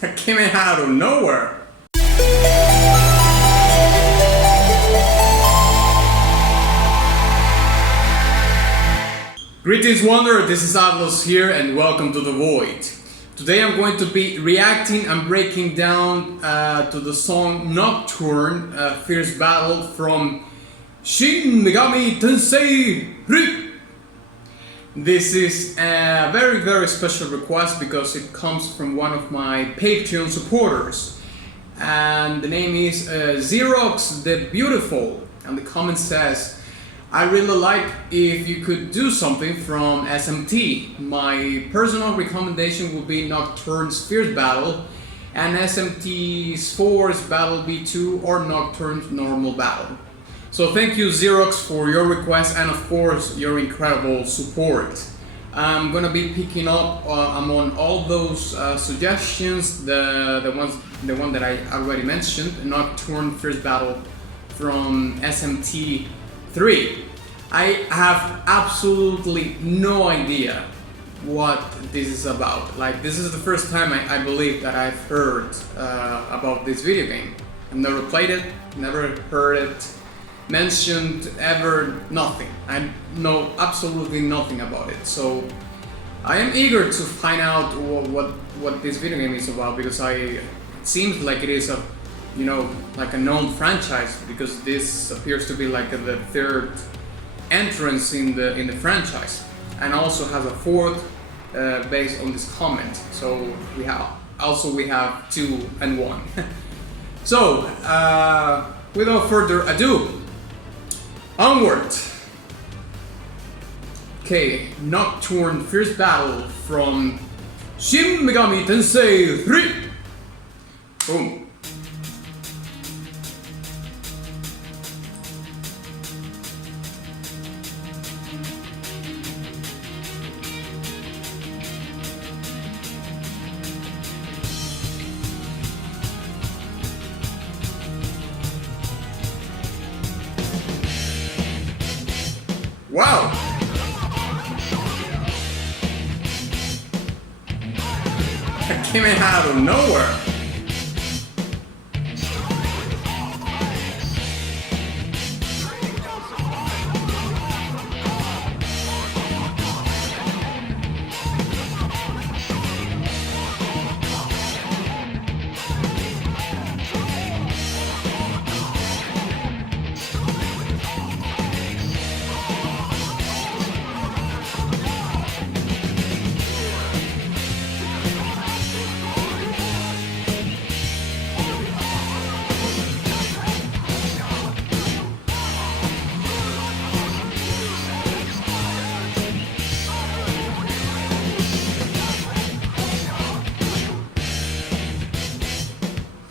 That came out of nowhere. Greetings Wanderer, this is Atlas here and welcome to The Void. Today I'm going to be reacting and breaking down to the song Nocturne, Fierce Battle from SHIN MEGAMI TENSEI. This is a very special request because it comes from one of my Patreon supporters. And the name is Xerox the Beautiful. And the comment says, I really like if you could do something from SMT. My personal recommendation would be Nocturne's Fierce Battle and SMT's Force Battle B2 or Nocturne's Normal Battle. So thank you Xerox for your request and of course your incredible support. I'm gonna be picking up among all those suggestions the one that I already mentioned, Nocturne Fierce Battle from SMT 3. I have absolutely no idea what this is about. Like, this is the first time I believe that I've heard about this video game. I've never played it, never heard it mentioned, ever, nothing. I know absolutely nothing about it. So I am eager to find out what this video game is about, because it seems like it is a, you know, like a known franchise, because this appears to be like the third entrance in the franchise, and also has a fourth based on this comment. So we have 2 and 1. So without further ado, onward. Okay, Nocturne Fierce Battle from SHIN MEGAMI Tensei 3. Boom. Wow! That came out of nowhere.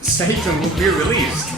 Satan will be released.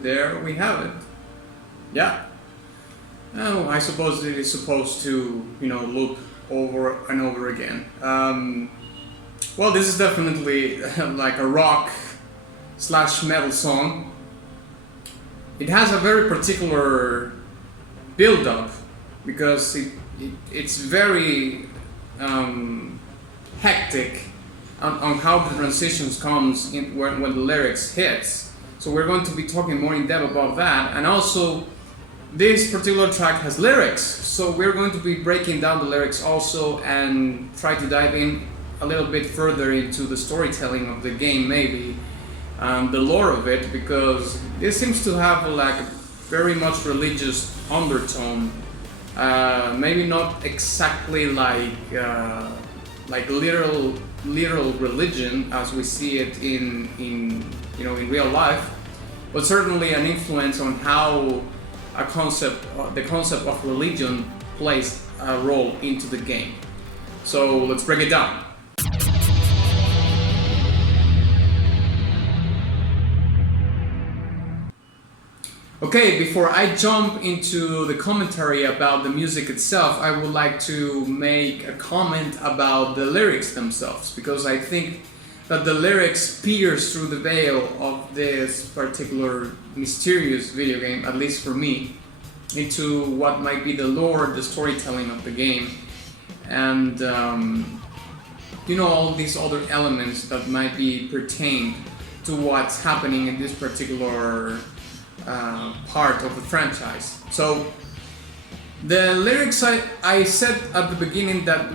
There we have it. Yeah. Oh, I suppose it is supposed to, you know, loop over and over again. Well, this is definitely like a rock / metal song. It has a very particular build-up because it's very hectic on how the transitions comes in when the lyrics hits. So we're going to be talking more in depth about that, and also this particular track has lyrics, so we're going to be breaking down the lyrics also and try to dive in a little bit further into the storytelling of the game, maybe the lore of it, because it seems to have like a very much religious undertone. Maybe not exactly like literal religion as we see it in real life, but certainly an influence on how the concept of religion plays a role into the game. So let's break it down. Okay, before I jump into the commentary about the music itself, I would like to make a comment about the lyrics themselves, because I think that the lyrics pierce through the veil of this particular mysterious video game, at least for me, into what might be the lore, the storytelling of the game, and all these other elements that might be pertained to what's happening in this particular part of the franchise. So the lyrics I said at the beginning that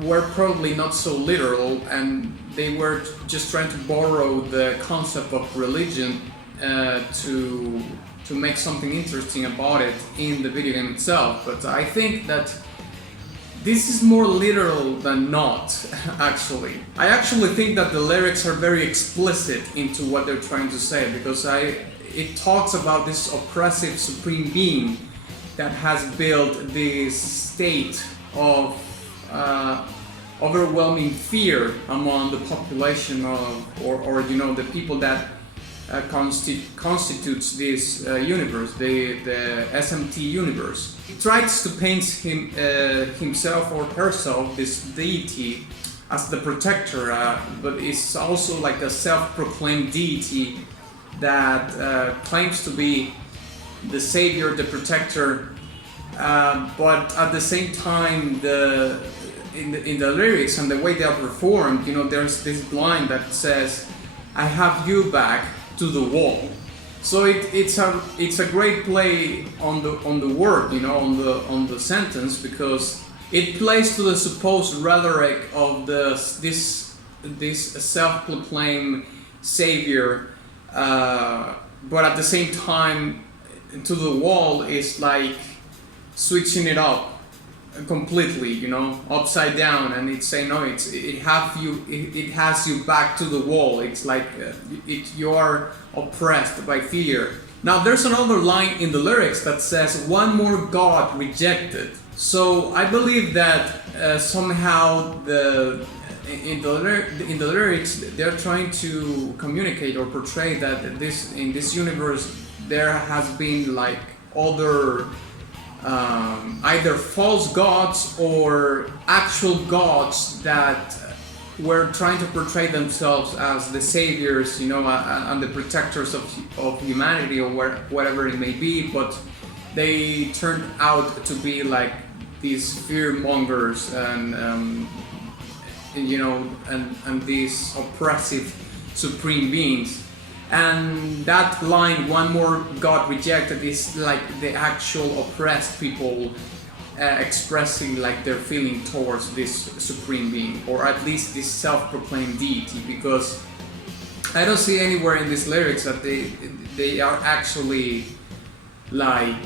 were probably not so literal, and they were just trying to borrow the concept of religion to make something interesting about it in the video game itself. But I think that this is more literal than not, actually. I actually think that the lyrics are very explicit into what they're trying to say, because it talks about this oppressive supreme being that has built this state of overwhelming fear among the population or the people that constitutes this universe, the SMT universe. He tries to paint himself or herself, this deity, as the protector, but it's also like a self-proclaimed deity that claims to be the savior, the protector, but at the same time, in the lyrics and the way they are performed, there's this line that says, "I have you back to the wall." So it's a great play on the word, on the sentence, because it plays to the supposed rhetoric of this self-proclaimed savior. But at the same time, to the wall is like switching it up completely, upside down, and it's saying no, it has you back to the wall. It's like you're oppressed by fear. Now there's another line in the lyrics that says, "One more God rejected." So I believe that somehow in the lyrics they're trying to communicate or portray that in this universe there has been like other either false gods or actual gods that were trying to portray themselves as the saviors, and the protectors of humanity or whatever it may be, but they turned out to be like these fear mongers and these oppressive supreme beings. And that line, "One more God rejected," is like the actual oppressed people expressing like their feeling towards this supreme being, or at least this self-proclaimed deity, because I don't see anywhere in these lyrics that they are actually like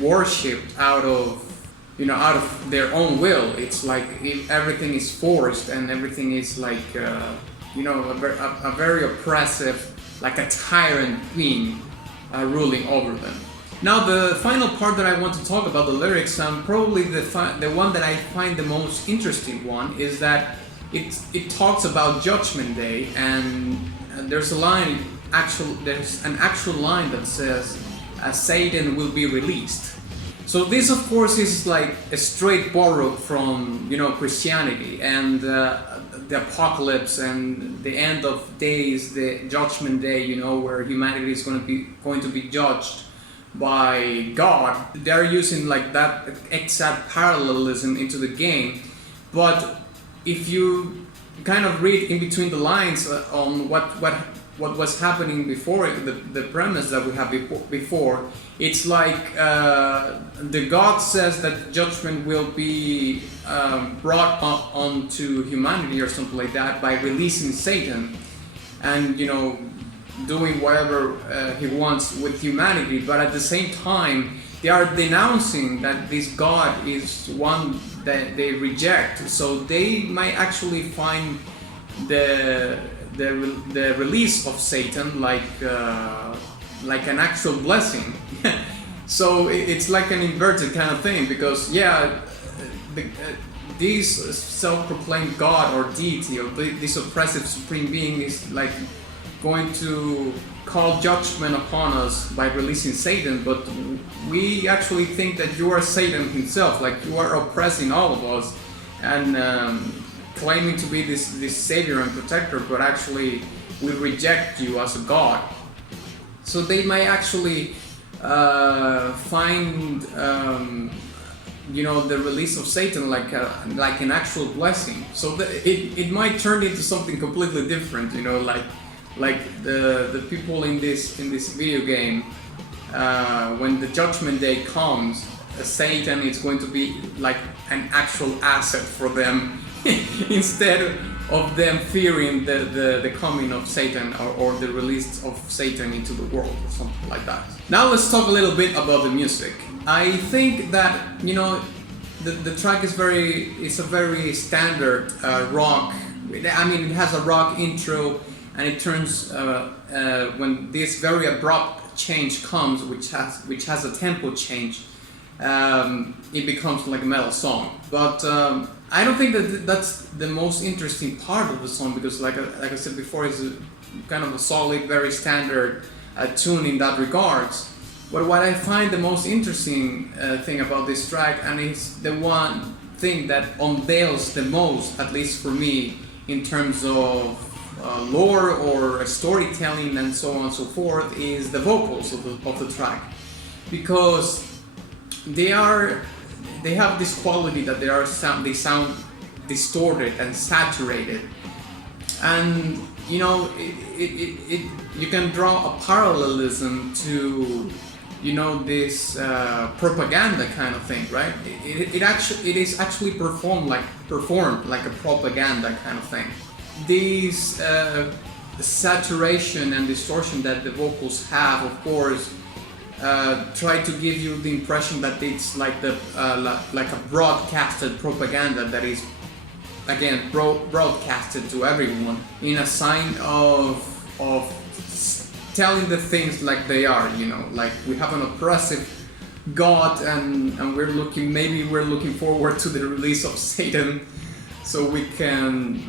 worshipped out of their own will. It's like everything is forced and everything is like a very oppressive, like a tyrant queen ruling over them. Now the final part that I want to talk about the lyrics, and probably the one that I find the most interesting one, is that it talks about Judgment Day, and there's an actual line that says, "Satan will be released." So this, of course, is like a straight borrowed from Christianity and the apocalypse and the end of days, the Judgment Day, where humanity is going to be judged by God. They're using like that exact parallelism into the game, but if you kind of read in between the lines on what was happening before, the premise that we have before, it's like the God says that judgment will be brought onto humanity or something like that by releasing Satan and doing whatever he wants with humanity, but at the same time they are denouncing that this God is one that they reject. So they might actually find the the release of Satan like an actual blessing. So it's like an inverted kind of thing, because this self-proclaimed God or deity or this oppressive supreme being is like going to call judgment upon us by releasing Satan, but we actually think that you are Satan himself, like you are oppressing all of us and claiming to be this savior and protector, but actually we reject you as a God. So they might actually find the release of Satan like an actual blessing. So it might turn into something completely different, like the people in this video game, when the judgment day comes, Satan is going to be like an actual asset for them instead of them fearing the coming of Satan or the release of Satan into the world or something like that. Now let's talk a little bit about the music. I think that the track is a very standard rock. I mean, it has a rock intro, and it turns when this very abrupt change comes, which has a tempo change, it becomes like a metal song. But I don't think that that's the most interesting part of the song, because like I said before, it's kind of a solid, very standard tune in that regards. But what I find the most interesting thing about this track, and it's the one thing that unveils the most, at least for me, in terms of lore or storytelling and so on and so forth, is the vocals of the track, because they have this quality that they sound distorted and saturated, and you can draw a parallelism to this propaganda kind of thing, right? It is actually performed like a propaganda kind of thing. These saturation and distortion that the vocals have, of course, try to give you the impression that it's like like a broadcasted propaganda that is again broadcasted to everyone in a sign of telling the things like they are, like we have an oppressive God and we're looking forward to the release of Satan so we can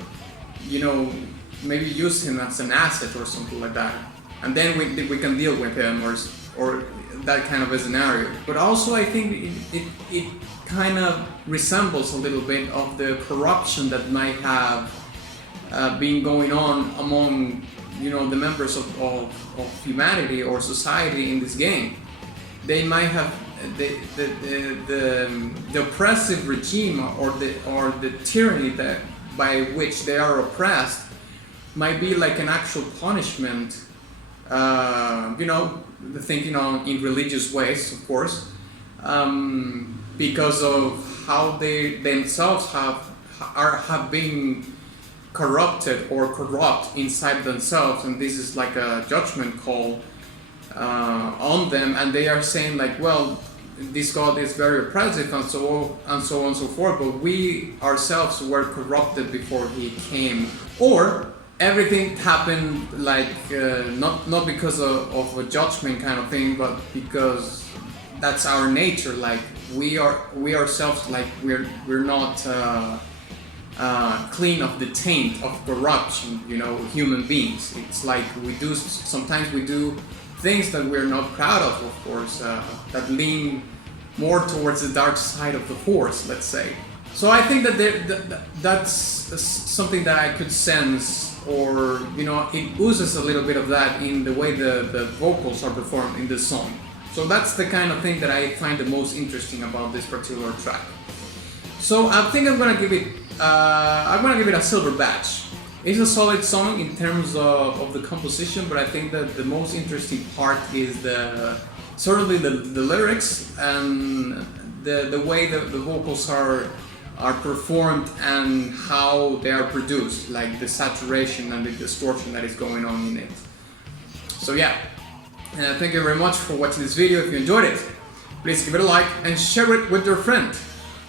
maybe use him as an asset or something like that, and then we can deal with him or that kind of a scenario. But also I think it kind of resembles a little bit of the corruption that might have been going on among the members of humanity or society in this game. They might have the oppressive regime or the tyranny that by which they are oppressed might be like an actual punishment, thinking in religious ways, of course, because of how they themselves have been corrupted or corrupt inside themselves, and this is like a judgment call on them, and they are saying like, well, this God is very oppressive and so on and so forth, but we ourselves were corrupted before he came, or everything happened like not because of a judgment kind of thing, but because that's our nature. Like we ourselves, like we're not clean of the taint of corruption, human beings. It's like sometimes we do things that we're not proud of course, that lean more towards the dark side of the force, let's say. So I think that that's something that I could sense, or it oozes a little bit of that in the way the vocals are performed in this song. So that's the kind of thing that I find the most interesting about this particular track. So I think I'm gonna give it a silver badge. It's a solid song in terms of the composition, but I think that the most interesting part is certainly the lyrics and the way that the vocals are performed and how they are produced, like the saturation and the distortion that is going on in it. So yeah, thank you very much for watching this video. If you enjoyed it, please give it a like and share it with your friend.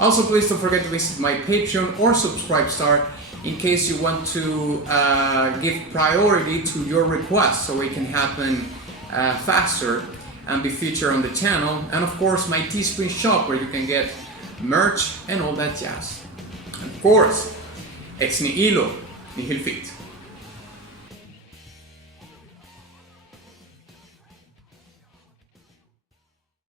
Also, please don't forget to visit my Patreon or Subscribe Star in case you want to give priority to your requests so it can happen faster and be featured on the channel. And of course my Teespring shop where you can get merch and all that jazz. And of course, ex nihilo nihil fit.